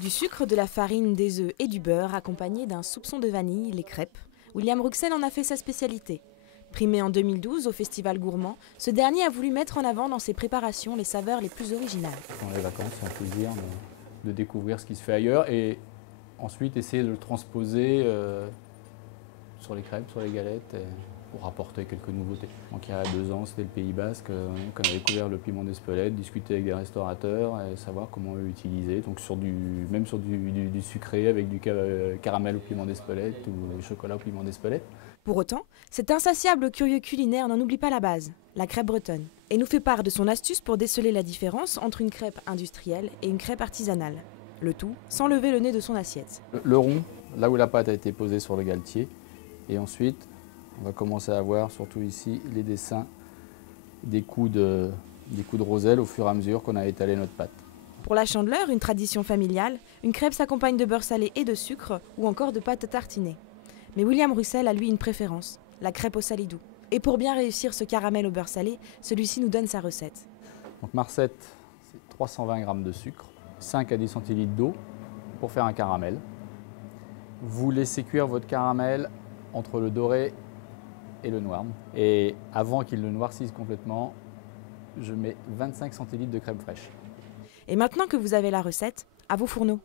Du sucre, de la farine, des œufs et du beurre, accompagnés d'un soupçon de vanille, les crêpes, William Rouxel en a fait sa spécialité. Primé en 2012 au Festival Gourmand, ce dernier a voulu mettre en avant dans ses préparations les saveurs les plus originales. Dans les vacances, c'est un plaisir de découvrir ce qui se fait ailleurs et ensuite essayer de le transposer sur les crêpes, sur les galettes, pour apporter quelques nouveautés. Donc il y a 2 ans, c'était le Pays Basque, qu'on a découvert le piment d'Espelette, discuter avec des restaurateurs et savoir comment l'utiliser. Donc même sur du sucré avec du caramel au piment d'Espelette ou du chocolat au piment d'Espelette. Pour autant, cet insatiable curieux culinaire n'en oublie pas la base, la crêpe bretonne, et nous fait part de son astuce pour déceler la différence entre une crêpe industrielle et une crêpe artisanale. Le tout sans lever le nez de son assiette. Le rond, là où la pâte a été posée sur le galetier, et ensuite on va commencer à voir, surtout ici, les dessins des coups de roselle au fur et à mesure qu'on a étalé notre pâte. Pour la Chandeleur, une tradition familiale, une crêpe s'accompagne de beurre salé et de sucre ou encore de pâte tartinée. Mais William Rouxel a lui une préférence, la crêpe au salidou. Et pour bien réussir ce caramel au beurre salé, celui-ci nous donne sa recette. Donc ma recette, c'est 320 g de sucre, 5 à 10 centilitres d'eau pour faire un caramel. Vous laissez cuire votre caramel entre le doré et le noir. Et avant qu'il ne noircisse complètement, je mets 25 centilitres de crème fraîche. Et maintenant que vous avez la recette, à vos fourneaux.